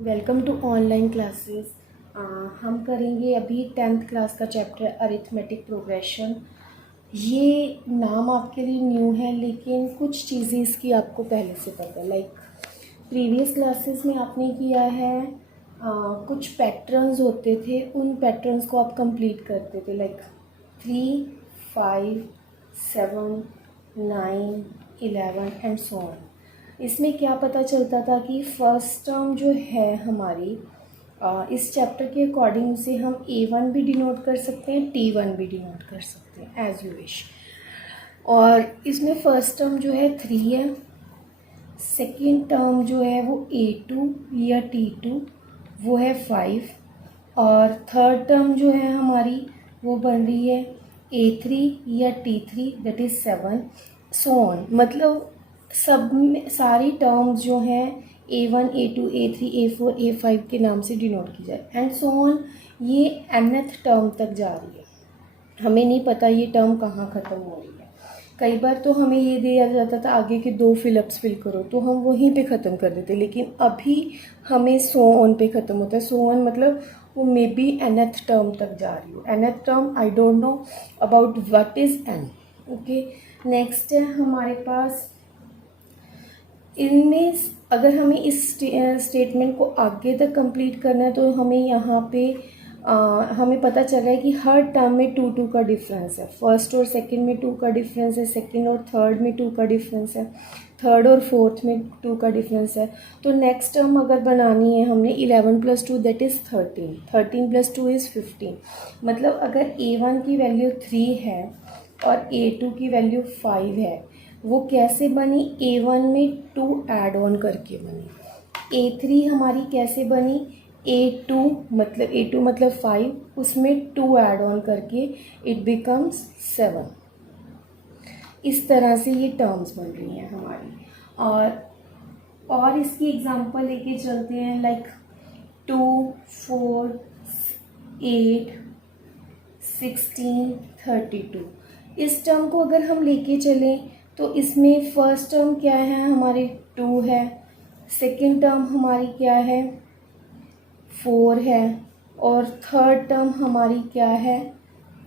Welcome to online classes. हम करेंगे अभी 10th क्लास का चैप्टर अरिथमेटिक प्रोग्रेशन। ये नाम आपके लिए न्यू है, लेकिन कुछ चीज़ें इसकी आपको पहले से पता है। लाइक प्रीवियस क्लासेस में आपने किया है, कुछ पैटर्न्स होते थे, उन पैटर्न्स को आप कंप्लीट करते थे। Like 3, 5, 7, 9, 11 and so on. इसमें क्या पता चलता था कि फर्स्ट टर्म जो है हमारी, इस चैप्टर के अकॉर्डिंग से हम A1 भी डिनोट कर सकते हैं, T1 भी डिनोट कर सकते हैं, एज यू विश। और इसमें फर्स्ट टर्म जो है 3 है, सेकेंड टर्म जो है वो A2 या T2 वो है 5, और थर्ड टर्म जो है हमारी वो बन रही है A3 या T3 that is 7, so on. मतलब सब में सारी टर्म्स जो हैं A1, A2, A3, A4, A5 के नाम से डिनोट की जाए एंड सो ऑन। ये nth टर्म तक जा रही है, हमें नहीं पता ये टर्म कहाँ ख़त्म हो रही है। कई बार तो हमें ये दिया जाता था आगे के 2 फिलअप्स फिल करो, तो हम वहीं पे ख़त्म कर देते, लेकिन अभी हमें सो ऑन पे ख़त्म होता है। सो ऑन मतलब वो मे बी nth टर्म तक जा रही हो। nth term I don't know about what is n। Okay, next है हमारे पास। इनमें अगर हमें इस स्टेटमेंट को आगे तक कंप्लीट करना है तो हमें यहाँ पे हमें पता चल रहा है कि हर टर्म में 2 का डिफरेंस है। फर्स्ट और सेकंड में 2 का डिफरेंस है, सेकंड और थर्ड में 2 का डिफरेंस है, थर्ड और फोर्थ में 2 का डिफरेंस है। तो नेक्स्ट टर्म अगर बनानी है हमने 11 + 2 दैट इज़ 13, 13 + 2 इज़ 15। मतलब अगर A1 की वैल्यू 3 है और A2 की वैल्यू 5 है, वो कैसे बनी? A1 में 2 ऐड ऑन करके बनी। A3 हमारी कैसे बनी? A2 मतलब 5, उसमें 2 ऐड ऑन करके इट बिकम्स 7। इस तरह से ये टर्म्स बन रही हैं हमारी। और इसकी एग्जांपल लेके चलते हैं। लाइक 2, 4, 8, 16, 32। इस टर्म को अगर हम लेके चलें तो इसमें फर्स्ट टर्म क्या है हमारे? 2 है, सेकेंड टर्म हमारी क्या है? 4 है, और थर्ड टर्म हमारी क्या है?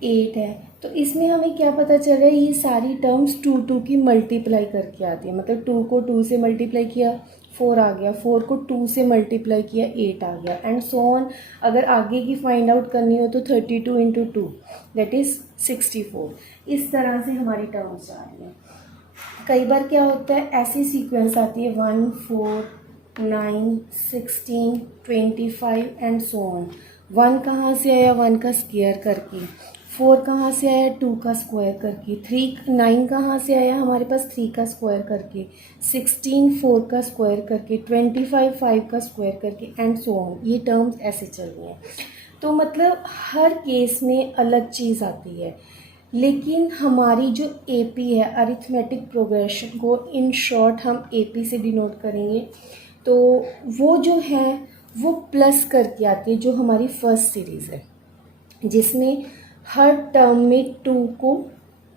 8 है। तो इसमें हमें क्या पता चल रहा है? ये सारी टर्म्स 2 की मल्टीप्लाई करके आती है। मतलब 2 को 2 से मल्टीप्लाई किया 4 आ गया, 4 को 2 से मल्टीप्लाई किया 8 आ गया, एंड सो ऑन। अगर आगे की फाइंड आउट करनी हो तो 32 × 2 दैट इज़ 64। इस तरह से हमारी टर्म्स आ रही हैं। कई बार क्या होता है, ऐसी सीक्वेंस आती है 1, 4, 9, 16, 25 एंड सो ऑन। 1 कहाँ से आया? 1 का स्क्वायर करके। 4 कहाँ से आया? 2 का स्क्वायर करके। 9 कहाँ से आया? हमारे पास 3 का स्क्वायर करके। 16 4 का स्क्वायर करके। 25 5 का स्क्वायर करके एंड सो ऑन। ये टर्म्स ऐसे चल रही हैं। तो मतलब हर केस में अलग चीज़ आती है, लेकिन हमारी जो AP है अरिथमेटिक प्रोग्रेशन को इन शॉर्ट हम AP से डिनोट करेंगे। तो वो जो है वो प्लस करके आती है, जो हमारी फर्स्ट सीरीज़ है, जिसमें हर टर्म में 2 को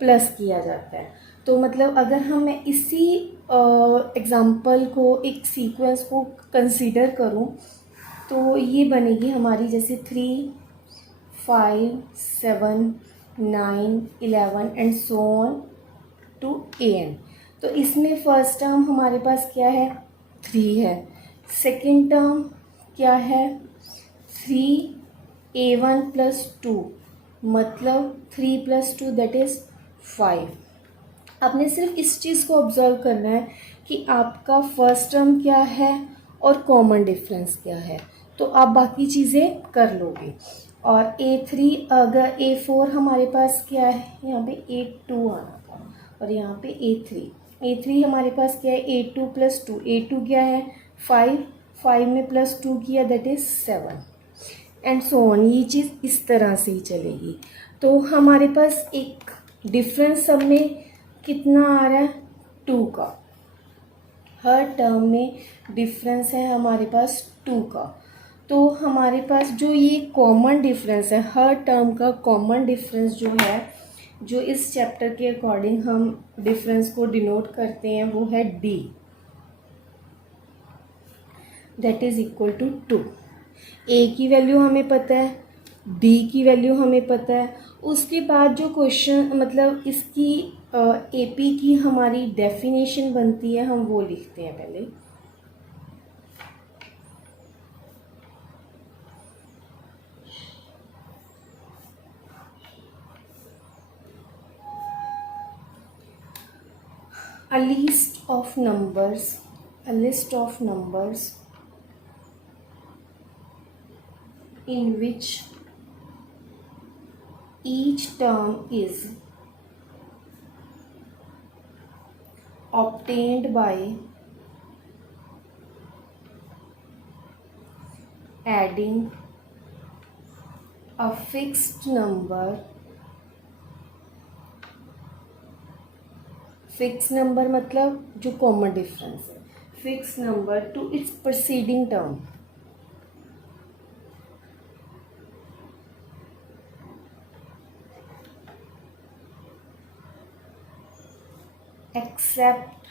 प्लस किया जाता है। तो मतलब अगर हम मैं इसी एग्ज़ाम्पल को, एक सीक्वेंस को कंसीडर करूं, तो ये बनेगी हमारी जैसे 3, 5, 7, 9, 11 and so on to AN। तो इसमें फर्स्ट टर्म हमारे पास क्या है? 3 है। सेकेंड टर्म क्या है? 3A1 + 2 मतलब 3 + 2 दैट इज़ 5। आपने सिर्फ इस चीज़ को ऑब्जर्व करना है कि आपका फर्स्ट टर्म क्या है और कॉमन डिफरेंस क्या है, तो आप बाकी चीज़ें कर लोगे। और A3 अगर A4 हमारे पास क्या है? यहाँ पे A2 आना था, और यहाँ पे A3 हमारे पास क्या है? A2 + 2। A2 क्या है? 5, 5 में +2 किया that is 7 and so on. ये चीज़ इस तरह से ही चलेगी। तो हमारे पास एक डिफरेंस सब में कितना आ रहा है? 2 का। हर टर्म में डिफरेंस है हमारे पास 2 का। तो हमारे पास जो ये कॉमन डिफरेंस है, हर टर्म का कॉमन डिफरेंस जो है, जो इस चैप्टर के अकॉर्डिंग हम डिफरेंस को डिनोट करते हैं, वो है D। That is equal to 2। A की वैल्यू हमें पता है, बी की वैल्यू हमें पता है। उसके बाद जो क्वेश्चन मतलब इसकी एपी की हमारी डेफिनेशन बनती है, हम वो लिखते हैं पहले। A list of numbers in which each term is obtained by adding a fixed number मतलब जो कॉमन डिफरेंस है, fix number to its preceding term. Except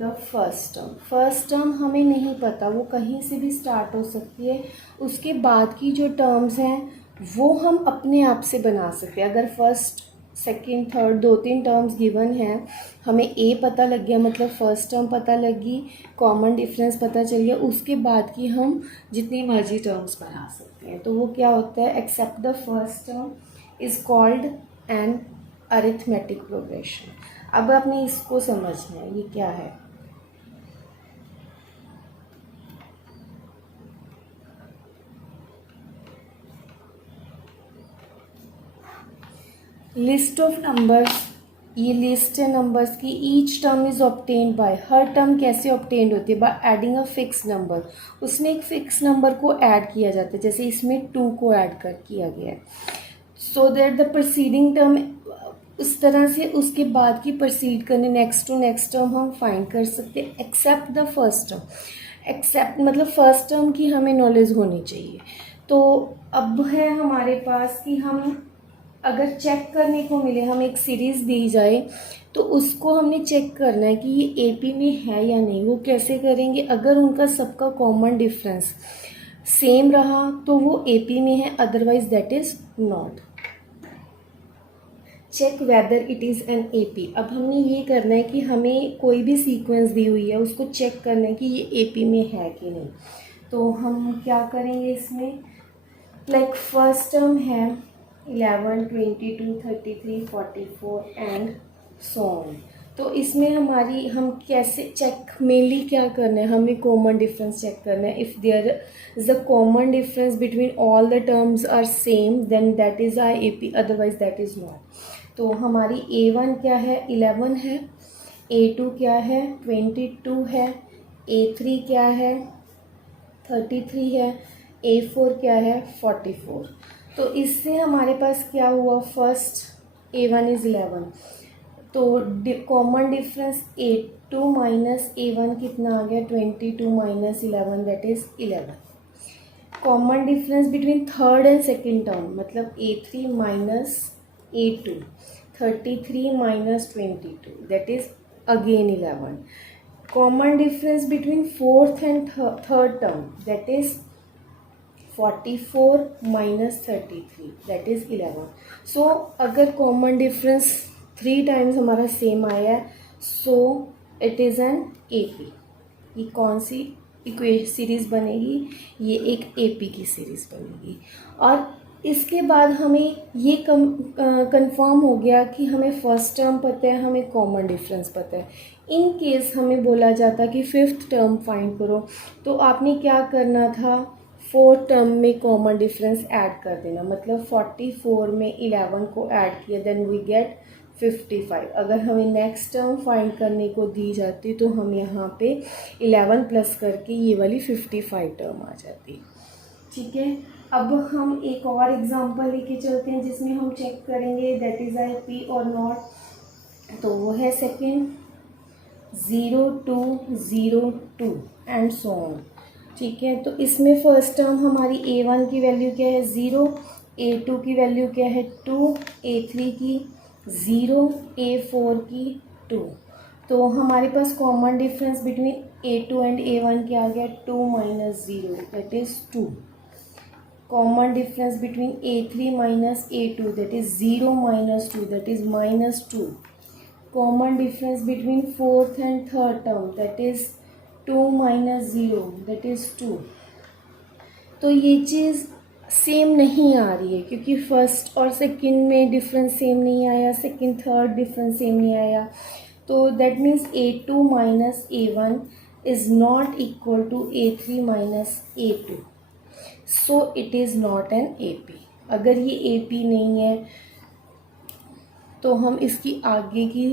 the first term हमें नहीं पता, वो कहीं से भी स्टार्ट हो सकती है। उसके बाद की जो टर्म्स हैं वो हम अपने आप से बना सकते हैं। अगर first second third 2-3 terms given हैं, हमें ए पता लग गया मतलब फर्स्ट टर्म पता लगी, कॉमन डिफरेंस पता चल गया, उसके बाद की हम जितनी मर्जी टर्म्स बना सकते हैं। तो वो क्या होता है, except the first term is called an arithmetic progression. अब आपने इसको समझना है, ये क्या है। लिस्ट ऑफ नंबर्स, ये लिस्ट है नंबर्स की। Each term is obtained by, हर टर्म कैसे ऑब्टेन्ड होती है, by adding a fix number. उसमें एक फिक्स नंबर को ऐड किया जाता है, जैसे इसमें 2 को ऐड कर किया गया है। So that the preceding term, उस तरह से उसके बाद की प्रोसीड करने नेक्स्ट टू नेक्स्ट टर्म हम फाइंड कर सकते हैं। Except the first term, except मतलब फर्स्ट टर्म की हमें नॉलेज होनी चाहिए। तो अब है हमारे पास कि हम अगर चेक करने को मिले, हम एक सीरीज़ दी जाए तो उसको हमने चेक करना है कि ये एपी में है या नहीं। वो कैसे करेंगे, अगर उनका सबका कॉमन डिफरेंस सेम रहा तो वो एपी में है, otherwise that is not. Check whether it is an AP. अब हमने ये करना है कि हमें कोई भी सीक्वेंस दी हुई है उसको चेक करना है कि ये एपी में है कि नहीं। तो हम क्या करेंगे इसमें, लाइक फर्स्ट टर्म है 11, 22, 33, 44 एंड सो ऑन। तो इसमें हमारी हम कैसे चेक, मेनली क्या करना है, हमें कॉमन डिफरेंस चेक करना है। If there is a common difference between all the terms are same then that is our AP, otherwise that is not. तो हमारी A1 क्या है, 11 है, A2 क्या है, 22 है, A3 क्या है, 33 है, A4 क्या है, 44। तो इससे हमारे पास क्या हुआ, फर्स्ट A1 इज़ 11, तो common difference A2 minus A1 कितना आ गया, 22 minus 11 that is 11। Common difference between third and second term मतलब A3 minus A2, 33 minus 22 that is again 11। Common difference between fourth and third term that is 44 minus 33 that is 11। सो अगर common difference 3 times हमारा same आया है, so it is an AP. ये कौन सी series बनेगी, ये एक एपी की सीरीज़ बनेगी। और इसके बाद हमें ये कंफर्म हो गया कि हमें फर्स्ट टर्म पता है, हमें कॉमन डिफरेंस पता है। इन केस हमें बोला जाता कि फिफ्थ टर्म फाइंड करो, तो आपने क्या करना था, फोर्थ टर्म में कॉमन डिफरेंस ऐड कर देना। मतलब 44 में 11 को ऐड किया देन वी गेट 55। अगर हमें नेक्स्ट टर्म फाइंड करने को दी जाती तो हम यहाँ पे 11 प्लस करके ये वाली 55 टर्म आ जाती। ठीक है, अब हम एक और एग्जांपल लेके चलते हैं जिसमें हम चेक करेंगे दैट इज़ आई पी और नॉट। तो वो है सेकेंड 0, 2, 0, 2 एंड सो ऑन। ठीक है, तो इसमें फर्स्ट टर्म हमारी A1 की वैल्यू क्या है, 0, A2 की वैल्यू क्या है, 2, A3 की 0, A4 की 2। तो हमारे पास common difference between A2 and A1 क्या आ गया, 2 minus 0 that is 2. Common difference between A3 minus A2 that is 0 minus 2 that is minus 2. Common difference between fourth and third term that is 2 minus 0 that is 2. तो ये चीज़ same नहीं आ रही है क्योंकि first और सेकंड में डिफरेंस सेम नहीं आया, सेकंड थर्ड डिफरेंस सेम नहीं आया. तो that means A2 minus A1 is not equal to A3 minus A2. So it is not an AP. अगर ये AP नहीं है तो हम इसकी आगे की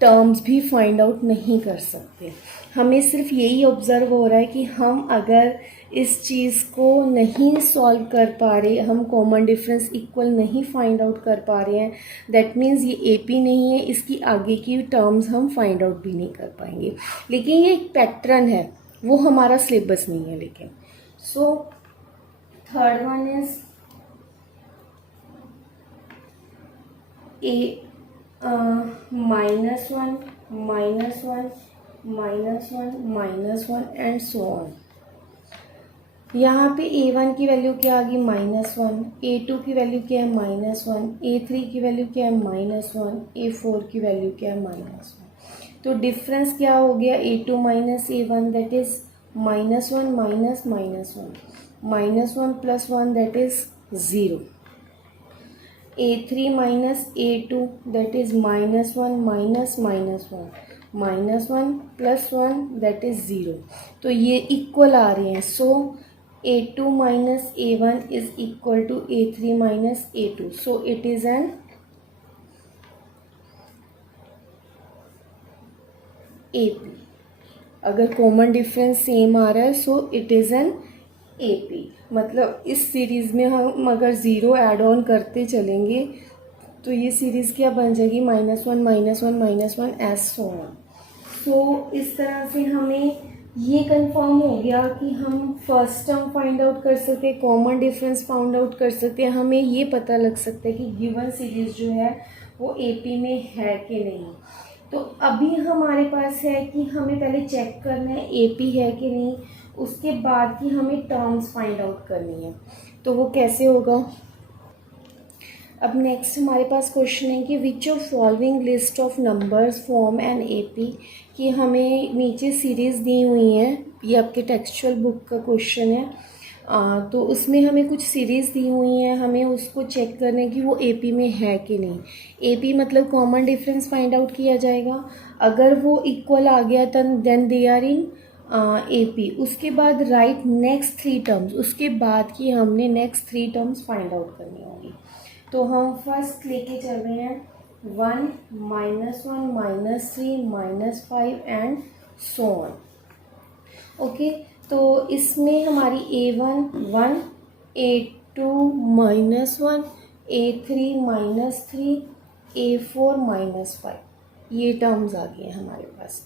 टर्म्स भी फाइंड आउट नहीं कर सकते. हमें सिर्फ यही ऑब्ज़र्व हो रहा है कि हम अगर इस चीज़ को नहीं सॉल्व कर पा रहे, हम कॉमन डिफरेंस इक्वल नहीं फाइंड आउट कर पा रहे हैं, दैट मीन्स ये AP नहीं है. इसकी आगे की टर्म्स हम फाइंड आउट भी नहीं कर पाएंगे. लेकिन ये एक पैटर्न है, वो हमारा सिलेबस नहीं है. लेकिन so third one is minus 1, minus 1, minus 1, minus 1 and so on. यहाँ पे A1 की वैल्यू क्या आ गई, -1. A2 की वैल्यू क्या है, -1. A3 की वैल्यू क्या है, -1. A4 की वैल्यू क्या है, -1. तो डिफरेंस क्या हो गया, A2 minus A1 that is -1 minus -1. -1 plus 1 that is 0. A3 minus A2 that is -1 minus -1. -1 plus 1 that is 0. तो ये इक्वल आ रहे हैं. So A2 minus A1 is equal to A3 minus A2. So it is an AP. अगर common difference same आ रहा है so it is an AP. मतलब इस सीरीज़ में हम अगर ज़ीरो ऐड ऑन करते चलेंगे तो ये सीरीज़ क्या बन जाएगी, -1 -1 -1 एज सो ऑन. सो इस तरह से हमें ये कंफर्म हो गया कि हम फर्स्ट टर्म फाइंड आउट कर सकते हैं, कॉमन डिफरेंस फाइंड आउट कर सकते हैं. हमें ये पता लग सकता है कि गिवन सीरीज़ जो है वो AP में है कि नहीं. तो अभी हमारे पास है कि हमें पहले चेक करना है AP है कि नहीं, उसके बाद की हमें टर्म्स फाइंड आउट करनी है. तो वो कैसे होगा. अब नेक्स्ट हमारे पास क्वेश्चन है कि which of following list of numbers form an AP. कि हमें नीचे सीरीज़ दी हुई हैं, ये आपके टेक्सचुअल बुक का क्वेश्चन है. तो उसमें हमें कुछ सीरीज़ दी हुई हैं, हमें उसको चेक करना कि वो AP में है कि नहीं. AP मतलब कॉमन डिफरेंस फाइंड आउट किया जाएगा. अगर वो इक्वल आ गया then they are in AP. उसके बाद राइट नेक्स्ट 3 टर्म्स, उसके बाद की हमने नेक्स्ट 3 टर्म्स फाइंड आउट करनी होगी. तो हम फर्स्ट लेके चल रहे हैं 1, -1, -3, -5 एंड सो ऑन. ओके. तो इसमें हमारी A1 1, A2 -1, A3 -3, A4 -5 ये टर्म्स आ गए हैं हमारे पास.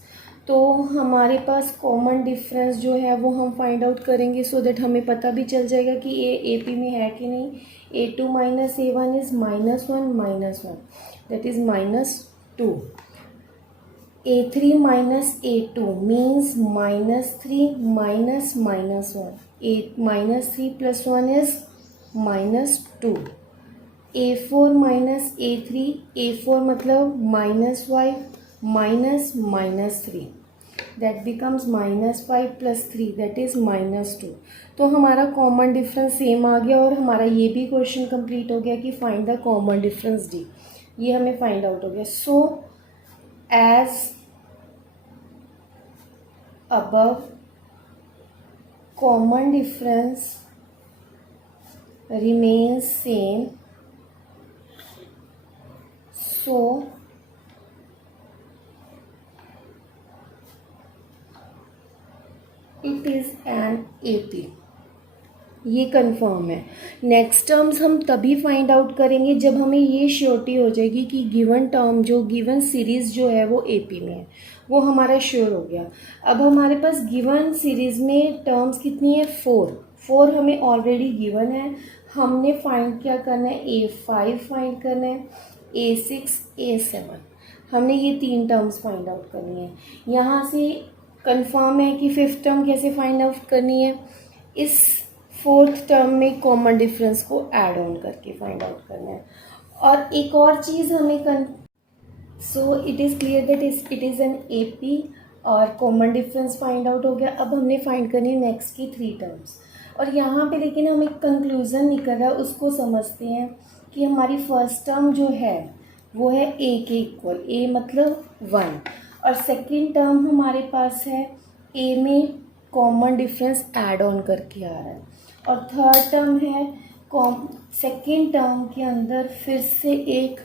तो हमारे पास कॉमन डिफरेंस जो है वो हम फाइंड आउट करेंगे सो दैट हमें पता भी चल जाएगा कि ये AP में है कि नहीं. A2 minus A1 is -1 that is -2. A3 minus A2 means -3 minus -1. -3 plus 1 is -2. A4 minus A3, A4 मतलब -5 minus -3 that becomes -5 plus 3 that is -2. तो हमारा कॉमन डिफरेंस सेम आ गया और हमारा ये भी क्वेश्चन कंप्लीट हो गया कि find the common difference D. ये हमें फाइंड आउट हो गया. So as above, common difference remains same, so it is an AP. ये कंफर्म है. नेक्स्ट टर्म्स हम तभी फाइंड आउट करेंगे जब हमें ये श्योरिटी हो जाएगी कि गिवन टर्म जो गिवन सीरीज़ जो है वो AP में है. वो हमारा श्योर हो गया. अब हमारे पास गिवन सीरीज़ में टर्म्स कितनी है, 4 हमें ऑलरेडी गिवन है. हमने फाइंड क्या करना है, A5 फाइंड करना है, A6 A7. हमने ये 3 टर्म्स फाइंड आउट करनी है. यहाँ से कंफर्म है कि फिफ्थ टर्म कैसे फाइंड आउट करनी है, इस फोर्थ टर्म में कॉमन डिफरेंस को ऐड ऑन करके फाइंड आउट करना है। और एक और चीज़ हमें सो it is clear that it is an AP और कॉमन डिफरेंस फाइंड आउट हो गया। अब हमने फाइंड करनी है नेक्स्ट की 3 टर्म्स। और यहाँ पे लेकिन हम एक कंक्लूज़न निकल रहा है, उसको समझते हैं कि हमारी फर्स्ट टर्म जो है वो है A के इक्वल, A मतलब 1, और सेकेंड टर्म हमारे पास है A में कॉमन डिफरेंस ऐड ऑन करके आ रहा है, और थर्ड टर्म है सेकेंड टर्म के अंदर फिर से एक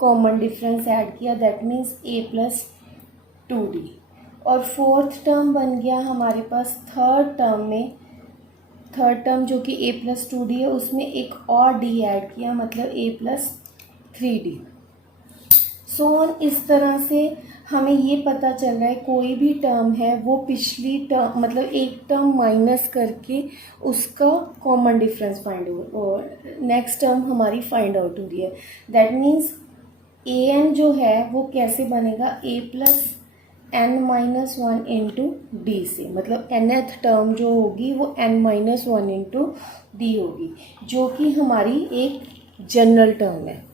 कॉमन डिफरेंस ऐड किया, दैट मीन्स A+2D। और फोर्थ टर्म बन गया हमारे पास थर्ड टर्म जो कि A+2D है, उसमें एक और D ऐड किया, मतलब A+3D। सो इस तरह से हमें ये पता चल रहा है कोई भी टर्म है वो पिछली टर्म मतलब एक टर्म माइनस करके उसका कॉमन डिफरेंस फाइंड हो, नेक्स्ट टर्म हमारी फाइंड आउट हो रही है। दैट मीन्स an जो है वो कैसे बनेगा, a+n-1 इंटू डी से, मतलब nth टर्म जो होगी वो n-1 इंटू डी होगी, जो कि हमारी एक जनरल टर्म है।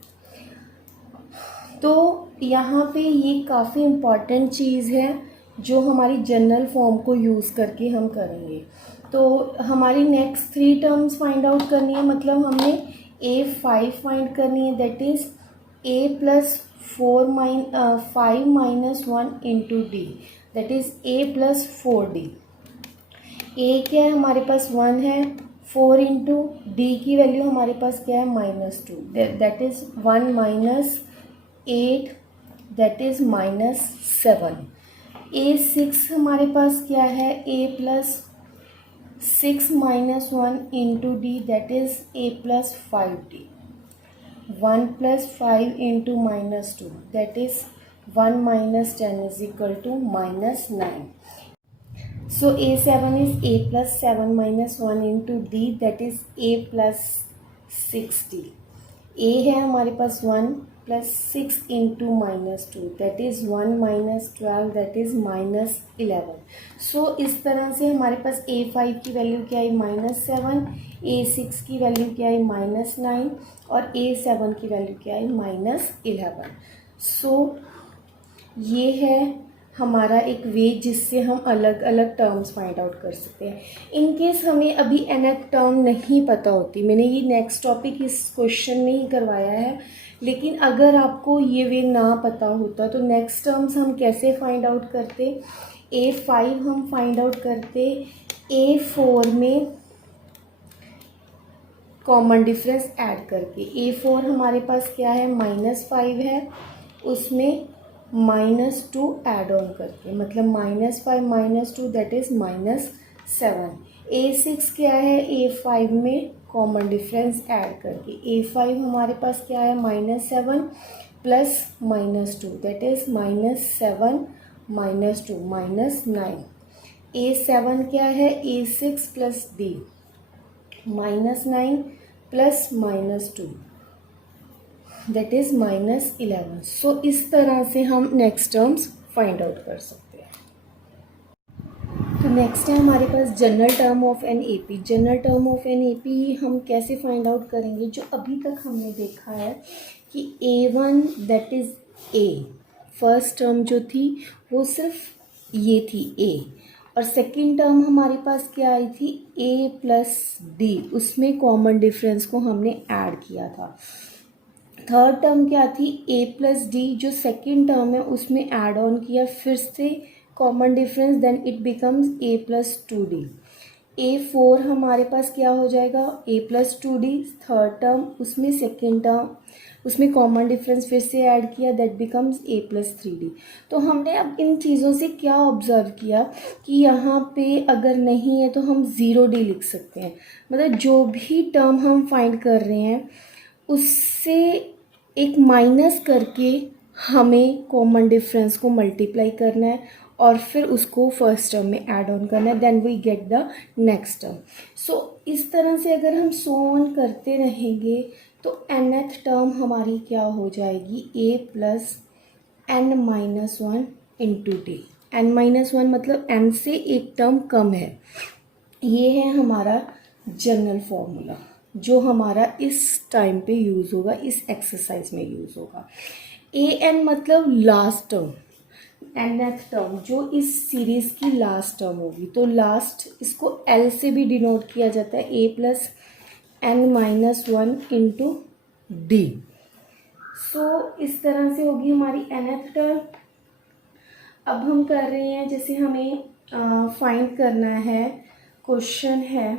तो यहाँ पे ये काफ़ी इम्पॉर्टेंट चीज़ है जो हमारी जनरल फॉर्म को यूज़ करके हम करेंगे। तो हमारी नेक्स्ट 3 टर्म्स फाइंड आउट करनी है, मतलब हमने A5 फाइंड करनी है, that is A+5-1 into D, that is A+4D। A क्या है हमारे पास 1 है, 4 इंटू डी की वैल्यू हमारे पास क्या है -2, that is 1 - 8, that is -7। A6 हमारे पास क्या है, A+6-1 into D, that is A+5D। 1 + 5 into -2, that is 1 - 10 is equal to -9। So A7 is A+7-1 into D, that is A+6D। A है हमारे पास 1 + 6 into -2, that is 1 - 12, that is -11। सो इस तरह से हमारे पास A5 की वैल्यू क्या है -7, A6 की वैल्यू क्या है -9, और A7 की वैल्यू क्या है -11। सो ये है हमारा एक वे जिससे हम अलग अलग टर्म्स फाइंड आउट कर सकते हैं। इन केस हमें अभी nth टर्म नहीं पता होती, मैंने ये नेक्स्ट टॉपिक इस क्वेश्चन में ही करवाया है, लेकिन अगर आपको ये वे ना पता होता तो नेक्स्ट टर्म्स हम कैसे फाइंड आउट करते, A5 हम फाइंड आउट करते A4 में कॉमन डिफरेंस ऐड करके। A4 हमारे पास क्या है -5 है, उसमें -2 ऐड ऑन करके, मतलब -5 - 2 दैट इज़ -7। A6 क्या है, A5 में कॉमन डिफरेंस ऐड करके। A5 हमारे पास क्या है -7 प्लस -2 दैट इज़ -7 - 2 -9। A7 क्या है, A6 plus D -9 plus -2 that is -11। सो इस तरह से हम नेक्स्ट टर्म्स फाइंड आउट कर सकते हैं। तो नेक्स्ट है हमारे पास general term of an AP। General term of an AP हम कैसे फाइंड आउट करेंगे, जो अभी तक हमने देखा है कि A1 that is A, first term जो थी वो सिर्फ ये थी A, और सेकेंड टर्म हमारे पास क्या आई थी A+D, उसमें कॉमन डिफरेंस को हमने ऐड किया था। थर्ड टर्म क्या थी A+D, जो सेकेंड टर्म है उसमें ऐड ऑन किया फिर से common difference, then it becomes A+2D। A4 हमारे पास क्या हो जाएगा A+2D, थर्ड टर्म उसमें सेकेंड टर्म उसमें कॉमन डिफरेंस फिर से ऐड किया, दैट बिकम्स A+3D। तो हमने अब इन चीज़ों से क्या ऑब्ज़र्व किया कि यहाँ पे अगर नहीं है तो हम 0D लिख सकते हैं, मतलब जो भी टर्म हम फाइंड कर रहे हैं उससे एक माइनस करके हमें कॉमन डिफरेंस को मल्टीप्लाई करना है और फिर उसको फर्स्ट टर्म में ऐड ऑन करना है, then we get the next term. So इस तरह से अगर हम सो ऑन करते रहेंगे तो nth टर्म हमारी क्या हो जाएगी A+n - 1 इंटू D। n-1 मतलब n से एक टर्म कम है। ये है हमारा जनरल फॉर्मूला जो हमारा इस टाइम पे यूज़ होगा, इस एक्सरसाइज में यूज़ होगा। an मतलब लास्ट टर्म, nth टर्म जो इस सीरीज की लास्ट टर्म होगी, तो लास्ट इसको l से भी डिनोट किया जाता है, a plus n-1 into d. So इस तरह से होगी हमारी nth टर्म। अब हम कर रहे हैं, जैसे हमें फाइंड करना है, क्वेश्चन है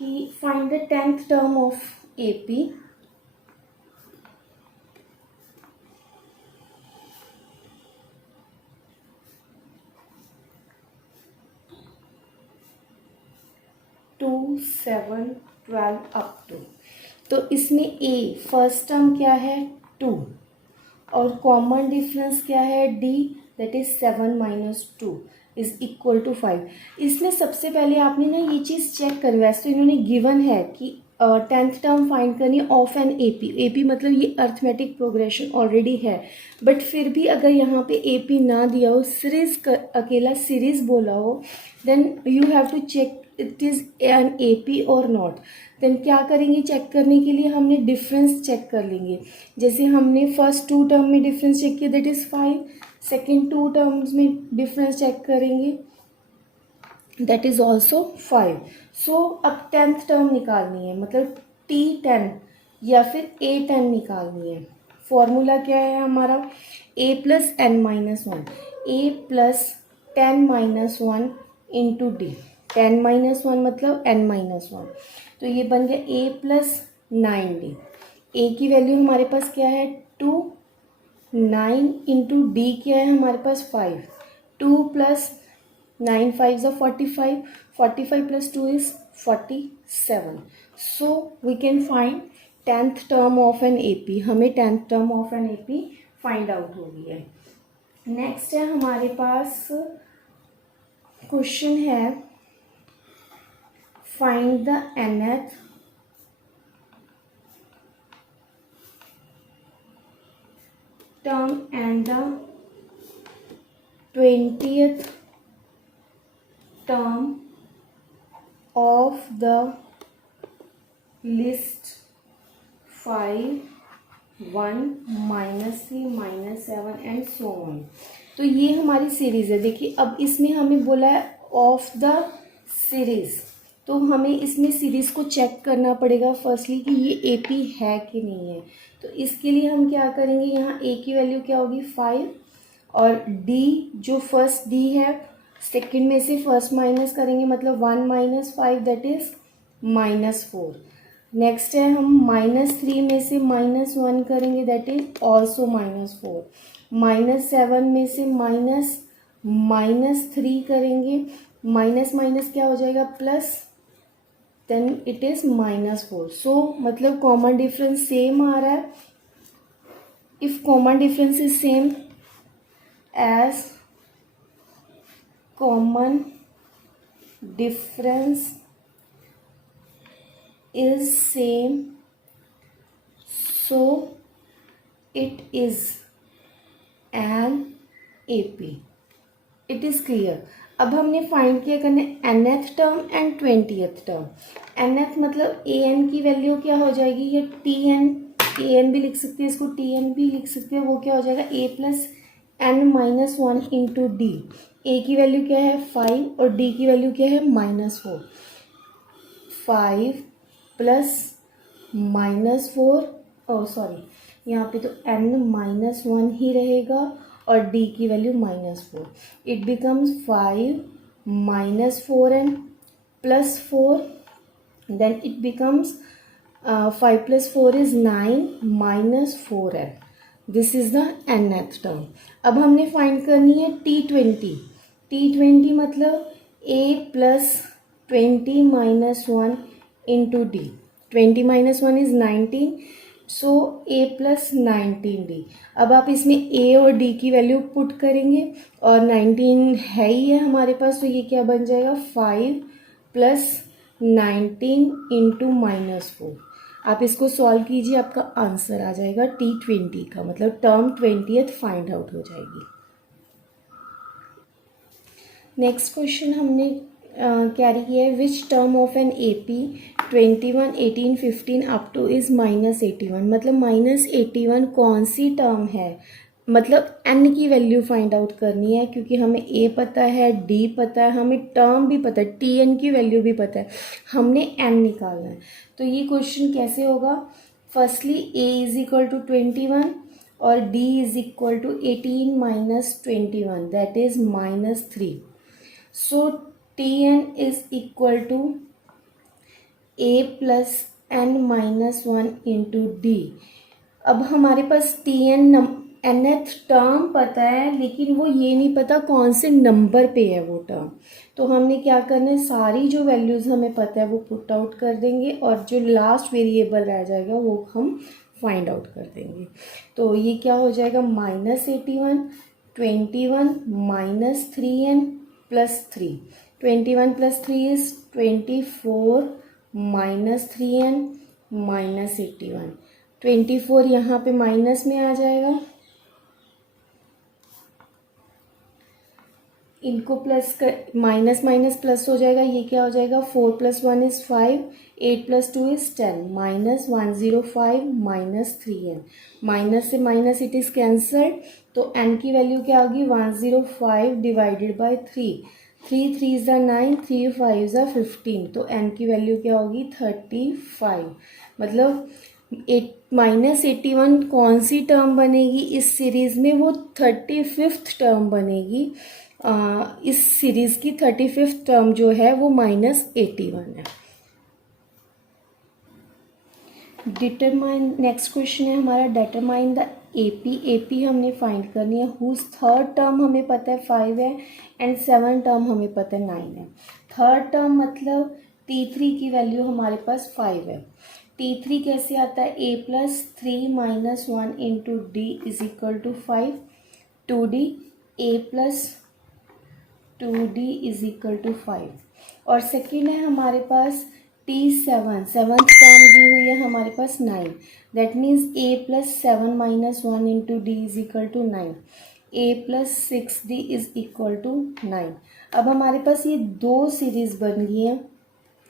कि find the 10th term of AP। Two 7 12 up to, तो इसमें A फर्स्ट टर्म क्या है 2 और कॉमन डिफरेंस क्या है D, that is 7 minus 2 is equal to 5। इसमें सबसे पहले आपने ना ये चीज़ चेक करी, वैसे तो इन्होंने गिवन है कि 10th टर्म फाइंड करनी ऑफ एन AP मतलब ये अर्थमेटिक प्रोग्रेशन ऑलरेडी है, बट फिर भी अगर यहाँ पे AP ना दिया हो, सीरीज अकेला सीरीज बोला हो, then you have to check it is an AP और नॉट। देन क्या करेंगे, चेक करने के लिए हमने डिफरेंस चेक कर लेंगे। जैसे हमने फर्स्ट 2 टर्म में डिफरेंस चेक किया, दैट इज़ 5, सेकेंड 2 टर्म्स में डिफरेंस चेक करेंगे, दैट इज़ ऑल्सो 5। सो अब 10th टर्म निकालनी है, मतलब T10 या फिर A10 निकालनी है। फॉर्मूला क्या है हमारा, A plus n-1, A plus 10-1 into D. 10-1 मतलब n-1, तो ये बन गया A प्लस 9D। A की वैल्यू हमारे पास क्या है 2, 9 इंटू डी क्या है हमारे पास 5, 2 प्लस 9 5 ज़ा 45, 45 plus 2 is 47। So we can find 10th term of an AP। हमें 10th term of an AP find out हो गई है। नेक्स्ट है हमारे पास क्वेश्चन है, find the nth term and the 20th term of the list 5, 1, -3, -7 and so on. तो ये हमारी सीरीज़ है। देखिए अब इसमें हमें बोला है ऑफ द सीरीज़, तो हमें इसमें सीरीज़ को चेक करना पड़ेगा फर्स्टली कि ये AP है कि नहीं है। तो इसके लिए हम क्या करेंगे, यहाँ A की वैल्यू क्या होगी 5 और D जो फर्स्ट D है, सेकंड में से फर्स्ट माइनस करेंगे, मतलब 1 माइनस 5 दैट इज़ -4। नेक्स्ट है हम -3 में से -1 करेंगे, दैट इज ऑल्सो -4। -7 में से -3 करेंगे, माइनस माइनस क्या हो जाएगा plus, then it is -4। So मतलब कॉमन डिफरेंस सेम आ रहा है। If common difference is same as common difference is same, so it is an AP। it is clear। अब हमने फाइंड किया करना nth term and 20th term. nth मतलब an की वैल्यू क्या हो जाएगी, ये an भी लिख सकते हैं, इसको tn भी लिख सकते हैं, वो क्या हो जाएगा a plus n-1 into D. a की वैल्यू क्या है 5 और d की वैल्यू क्या है -4। 5 प्लस -4, ओ सॉरी यहाँ पे तो n-1 ही रहेगा और d की value -4। It becomes 5 -4n plus 4, then it becomes 5 plus 4 is 9 -4n। This is the nth term. अब हमने फाइंड करनी है T20 मतलब a plus 20 - 1 into D. 20 - 1 is 19, so a plus 19d। अब आप इसमें a और d की वैल्यू पुट करेंगे और 19 है ही है हमारे पास, तो ये क्या बन जाएगा 5 प्लस 19 इंटू -4। आप इसको सॉल्व कीजिए, आपका आंसर आ जाएगा T20 का, मतलब टर्म 20th फाइंड आउट हो जाएगी। नेक्स्ट क्वेश्चन हमने कैरी किया है, which term of an AP 21, 18, 15 up to is -81। मतलब -81 कौन सी टर्म है, मतलब n की वैल्यू फाइंड आउट करनी है, क्योंकि हमें a पता है, d पता है, हमें टर्म भी पता है, tn की वैल्यू भी पता है, हमने n निकालना है। तो ये क्वेश्चन कैसे होगा, firstly a is equal to 21 और d is equal to 18 minus 21, that is -3। So Tn is equal to a plus n minus 1 into d। अब हमारे पास Tn nth टर्म पता है, लेकिन वो ये नहीं पता कौन से नंबर पे है वो टर्म। तो हमने क्या करना है, सारी जो वैल्यूज़ हमें पता है वो पुट आउट कर देंगे और जो लास्ट वेरिएबल रह जाएगा वो हम फाइंड आउट कर देंगे। तो ये क्या हो जाएगा, -81, 21 minus 3n plus 3। 21 plus 3 is 24 minus 3n minus 81। 24 यहाँ पे माइनस में आ जाएगा, इनको प्लस कर, माइनस माइनस प्लस हो जाएगा, ये क्या हो जाएगा, 4 + 1 is 5, 8 + 2 is 10, -105 minus 3n। Minus से माइनस इट इज़ कैंसल्ड, तो n की वैल्यू क्या होगी, 105 डिवाइडेड बाई 3। 3 3 ज़ा 9, 3 5 ज़ा 15, तो n की वैल्यू क्या होगी, 35। मतलब -81 कौन सी टर्म बनेगी इस सीरीज़ में, वो 35th टर्म बनेगी। इस सीरीज़ की 35th टर्म जो है वो -81 है। डिटरमाइन, नेक्स्ट क्वेश्चन है हमारा, डिटरमाइन द AP हमने फाइंड करनी है, हुज थर्ड टर्म हमें पता है 5 है एंड 7 टर्म हमें पता है 9 है। थर्ड टर्म मतलब T3 की वैल्यू हमारे पास 5 है। T3 कैसे आता है, a + 3 - 1 into d is equal to 5, 2d, a + 2d is equal to 5। और सेकेंड है हमारे पास T7, सेवन्थ टर्म दी हुई है हमारे पास 9, that means a + 7 - 1 into d is equal to 9, a + 6d is equal to 9। अब हमारे पास ये दो सीरीज़ बन गई हैं,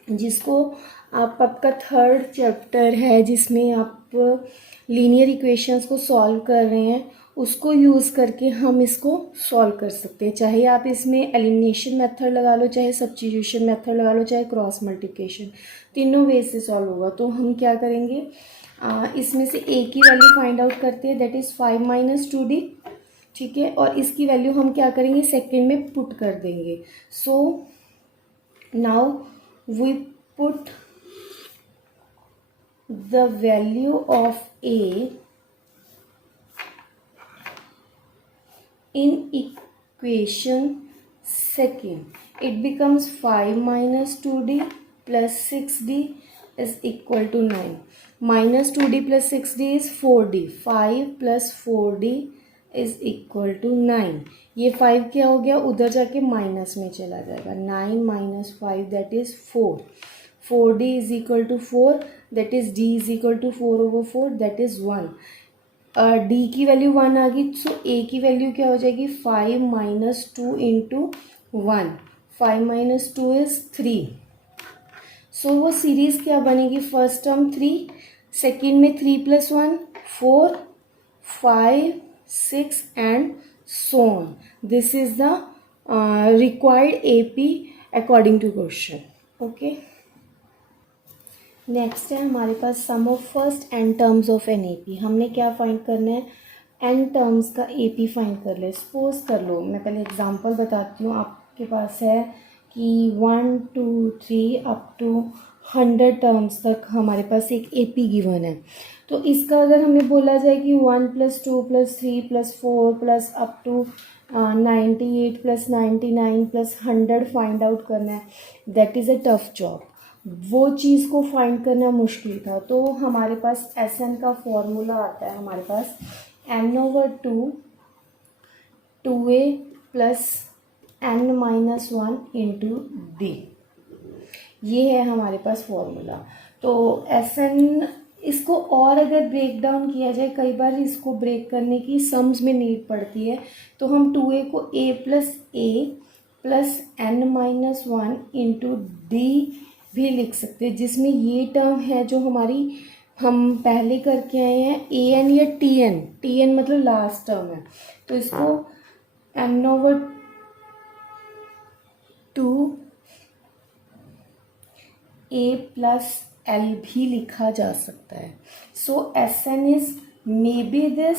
जिसको आपका थर्ड चैप्टर है जिसमें आप लीनियर इक्वेशंस को सॉल्व कर रहे हैं, उसको यूज़ करके हम इसको सॉल्व कर सकते हैं। चाहे आप इसमें एलिमिनेशन मेथड लगा लो, चाहे सब्स्टिट्यूशन मेथड लगा लो, चाहे क्रॉस मल्टीप्लिकेशन, तीनों वे से सॉल्व होगा। तो हम क्या करेंगे, इसमें से a की वैल्यू फाइंड आउट करते हैं, दैट इज़ 5 - 2d, ठीक है। और इसकी वैल्यू हम क्या करेंगे, सेकेंड में पुट कर देंगे। So now we put the value of a in equation second, it becomes 5 - 2d plus 6d is equal to 9. -2d plus 6d is 4d, 5 plus 4d is equal to 9। ये 5 क्या हो गया, उधर जाके minus में चला जाएगा, 9 - 5 that is 4। 4d is equal to 4, that is d is equal to 4/4, that is 1। d की वैल्यू 1 आ गई, सो a की वैल्यू क्या हो जाएगी, 5 - 2 इंटू 1, 5 - 2 इज 3। सो वो सीरीज़ क्या बनेगी, फर्स्ट टर्म 3, सेकेंड में 3 + 1 4, 5 6 and so on। This is the required AP according to question. Okay, next है हमारे पास sum of first n terms of an AP। हमने क्या फाइंड करना है, n टर्म्स का AP फाइंड कर ले। सपोज कर लो, मैं पहले एग्जांपल बताती हूँ, आपके पास है कि 1 2 3 अप टू 100 टर्म्स तक हमारे पास एक AP गिवन है। तो इसका अगर हमें बोला जाए कि 1 + 2 + 3 + 4 plus up to 98 + 99 + 100 find out करना है, that is a tough job. वो चीज़ को फाइंड करना मुश्किल था। तो हमारे पास SN का फॉर्मूला आता है, हमारे पास n/2 2a + n-1 into d, ये है हमारे पास फॉर्मूला। तो SN, इसको और अगर ब्रेक डाउन किया जाए, कई बार इसको ब्रेक करने की सम्स में नीड पड़ती है, तो हम 2a को a + a plus n minus one into D भी लिख सकते हैं, जिसमें ये टर्म है जो हमारी हम पहले करके आए हैं ए एन या टी एन मतलब लास्ट टर्म है, तो इसको n over two a plus l भी लिखा जा सकता है। So s n is may be this,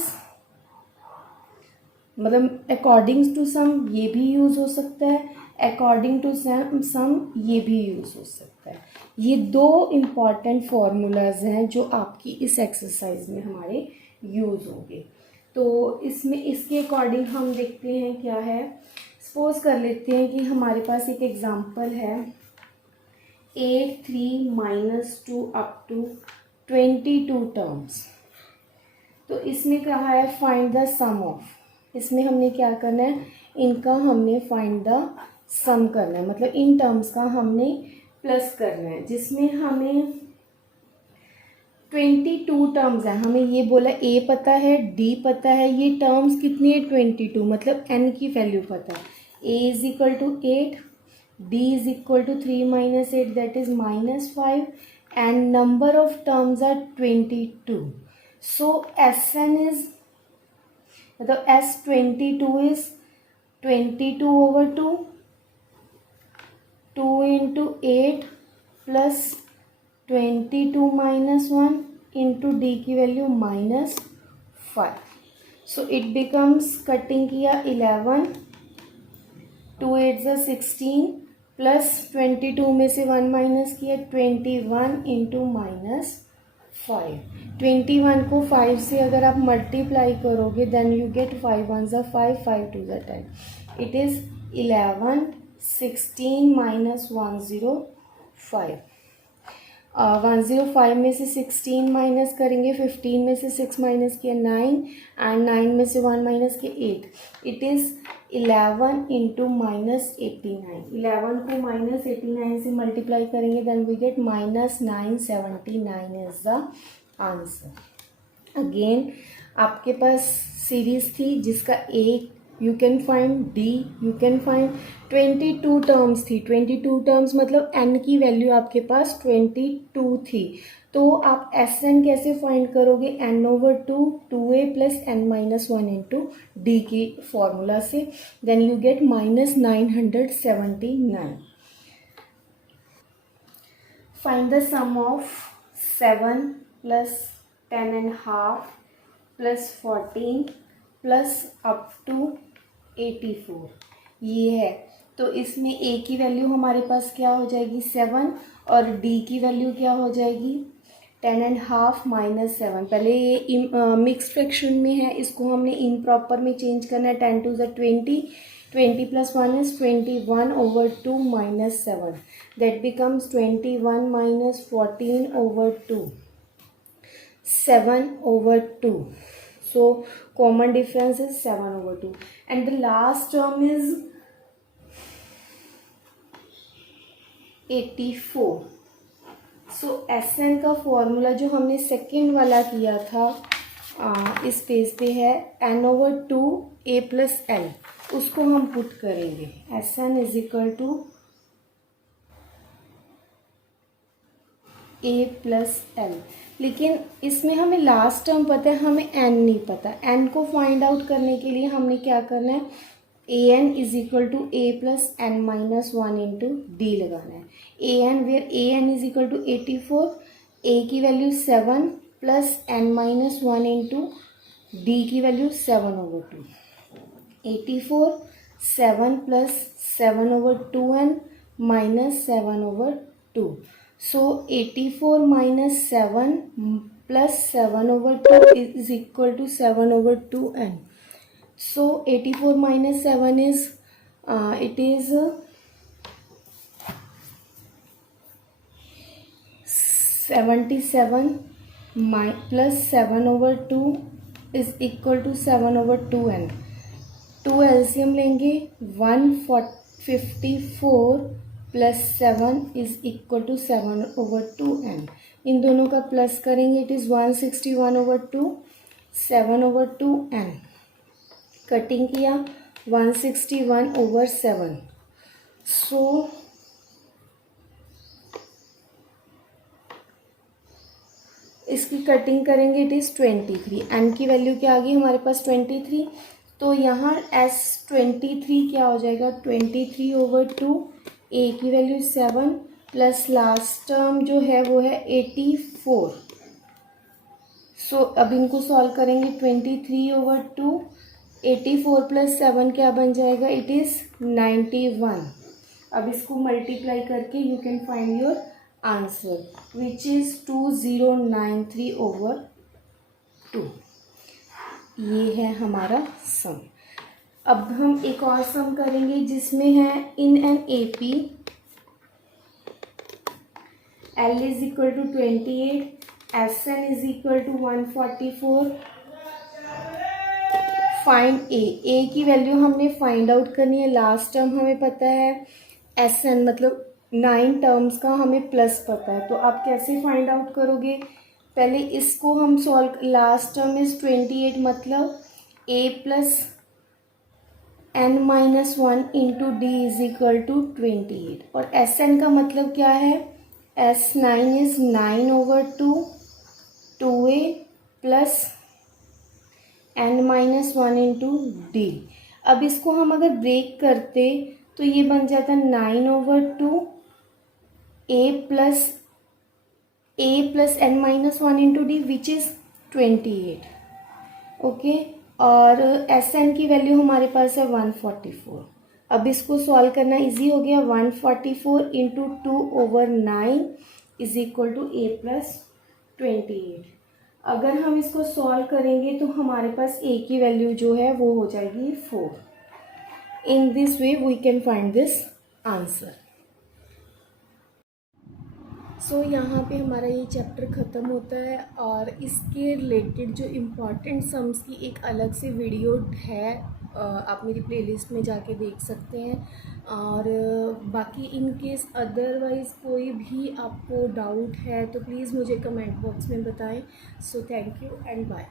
मतलब अकॉर्डिंग टू सम ये भी यूज़ हो सकता है, अकॉर्डिंग टू सम ये भी यूज़ हो सकता है। ये दो इम्पॉर्टेंट फार्मूलाज हैं जो आपकी इस एक्सरसाइज में हमारे यूज़ होंगे। तो इसमें इसके अकॉर्डिंग हम देखते हैं क्या है। सपोज कर लेते हैं कि हमारे पास एक एग्जांपल है 8 3 माइनस 2 अप टू 22 टर्म्स। तो इसमें कहा है फाइंड द सम ऑफ, इसमें हमने क्या करना है, इनका हमने फाइंड द सम करना है, मतलब इन टर्म्स का हमने प्लस करना है, जिसमें हमें 22 टर्म्स हैं। हमें ये बोला ए पता है, डी पता है, ये टर्म्स कितनी है 22, मतलब एन की वैल्यू पता है। A is equal to 8, d is equal to 3 minus 8 that is -5 and number of terms are 22। So s n is, मतलब S22 is 22 over 2 into 8 plus 22 minus 1 into d की value -5। So it becomes, cutting किया 11, 2 8 ज़ा 16 plus 22 में से 1 minus किया 21 into -5। 21 को 5 से अगर आप मल्टीप्लाई करोगे देन यू गेट 5 1 ज़ा 5, 5 2 ज़ा 10। It is 11 16 minus 105। 105 में से 16 माइनस करेंगे, 15 में से 6 माइनस किया 9 एंड 9 में से 1 माइनस किया 8। It is 11 into -89। 11 को -89 से मल्टीप्लाई करेंगे then we get -979 is the answer. Again आपके पास सीरीज थी जिसका a you can find, d you can find, 22 terms थी। 22 टर्म्स मतलब एन की वैल्यू आपके पास 22 थी। तो आप एस एन कैसे फाइंड करोगे, n over 2 a plus n minus 1 into d की फॉर्मूला से, then you get -979। Find the sum of 7 plus 10.5 plus 14 plus up to 84 ये है। तो इसमें ए की वैल्यू हमारे पास क्या हो जाएगी 7 और डी की वैल्यू क्या हो जाएगी 10.5 माइनस 7। पहले ये मिक्स फ्रैक्शन में है, इसको हमने इम्प्रॉपर में चेंज करना है। 10 2 ज़ा 20, 20 plus 1 is 21 over 2 minus 7 that becomes 21 minus 14 over 2, 7 over 2. So common difference is 7 over 2 and the last term is 84. So SN का फॉर्मूला जो हमने सेकेंड वाला किया था इस पेज पे है n over 2 a plus l, उसको हम पुट करेंगे। SN is equal to a plus L, लेकिन इसमें हमें लास्ट टर्म पता है, हमें n नहीं पता। n को फाइंड आउट करने के लिए हमने क्या करना है, a n is equal to a plus n minus 1 into d लगाना है। A n where a n is equal to 84, a की value 7 plus n minus 1 into d की value 7 over 2। 84 7 plus 7 over 2n minus 7 over 2। So 84 minus 7 plus 7 over 2 is equal to 7 over 2n. So 84 minus 7 is it is 77 plus 7 over 2 is equal to 7 over 2n. 2 LCM लेंगे 154 plus 7 is equal to 7 over 2n। इन दोनों का plus करेंगे it is 161 over 2, 7 over 2n। Cutting किया 161 over 7, so इसकी cutting करेंगे, it is 23। N की value क्या आ गई हमारे पास 23, तो यहाँ एस 23 क्या हो जाएगा 23/2, ए की वैल्यू 7 प्लस लास्ट टर्म जो है वो है 84। सो अब इनको सॉल्व करेंगे 23/2, 84 प्लस 7 क्या बन जाएगा, इट इज़ 91। अब इसको मल्टीप्लाई करके you can find your answer which is 2093/2। ये है हमारा सम। अब हम एक और सम करेंगे जिसमें है in an AP L is equal to 28, SN is equal to 144। Find a की वैल्यू हमने फाइंड आउट करनी है, लास्ट टर्म हमें पता है, SN मतलब 9 टर्म्स का हमें प्लस पता है, तो आप कैसे फाइंड आउट करोगे, पहले इसको हम सॉल्व, लास्ट टर्म इज 28 मतलब A plus n-1 into D is equal to 28, और SN का मतलब क्या है, S9 is 9/2 2A plus n-1 into D. अब इसको हम अगर ब्रेक करते तो ये बन जाता 9/2 A plus n-1 into D which is 28। Okay, और SN की वैल्यू हमारे पास है 144। अब इसको सॉल्व करना इजी हो गया, 144 into 2/9 is equal to A plus 28। अगर हम इसको सॉल्व करेंगे तो हमारे पास A की वैल्यू जो है वो हो जाएगी 4। In this way we can find this answer. So यहाँ पे हमारा ये चैप्टर ख़त्म होता है, और इसके रिलेटेड जो इम्पॉर्टेंट सम्स की एक अलग से वीडियो है, आप मेरी प्लेलिस्ट में जाके देख सकते हैं। और बाकी इन केस अदरवाइज़ कोई भी आपको डाउट है तो प्लीज़ मुझे कमेंट बॉक्स में बताएं। So thank you and bye.